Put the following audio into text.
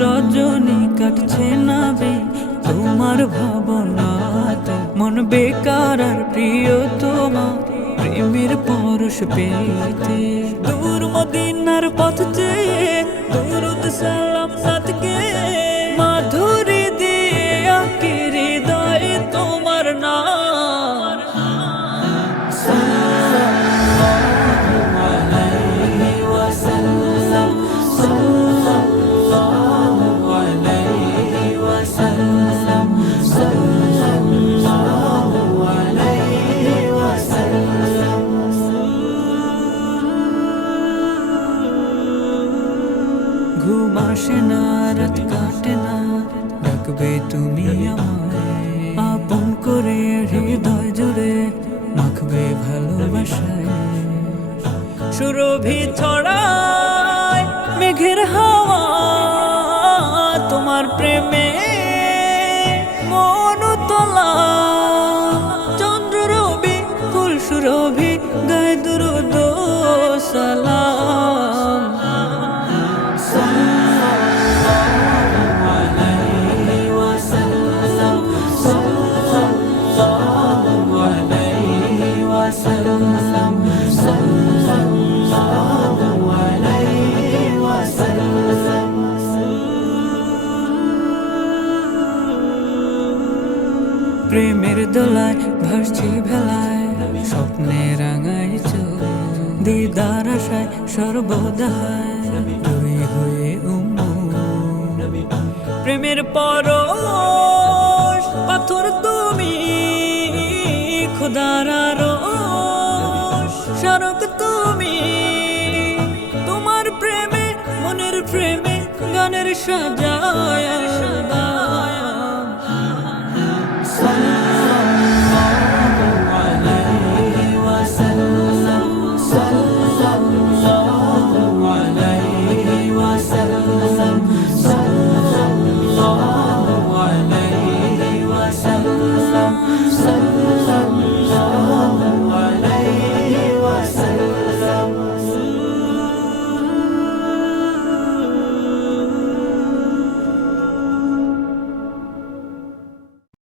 রজনী কাটছে না বে তোমার ভাবনাতে, মন বেকার আর প্রিয় তোমার প্রেমের পরশ পেতে। দূর মদিনার পথ চেয়ে দরুদ সালাম সাদকে, মাধুরী দিয়ে আঁকি হৃদয়ে তোমার নাম। ঘুম আসে না, রাত কাটে না, ডাকবে তুমি আমায় আপন করে, হৃদয় জুড়ে মাখবে ভালোবাসায়। সুরভি ছড়ায় মেঘের হাওয়া তোমার প্রেমে, মন তোলা চন্দ্র রবি ফুল সুরভি গায়ে দুরুদ সালাম। প্রেমের দোলায় ভাসছি ভেলায়, স্বপ্নে রাঙাই চোখ দিদার আশায় সর্বদায় তুই হয়ে প্রেমের পরশ পাথর তুমি, খোদার আরশ স্মারক তুমি। তোমার প্রেমে মনের প্রেমে গানের সাজায়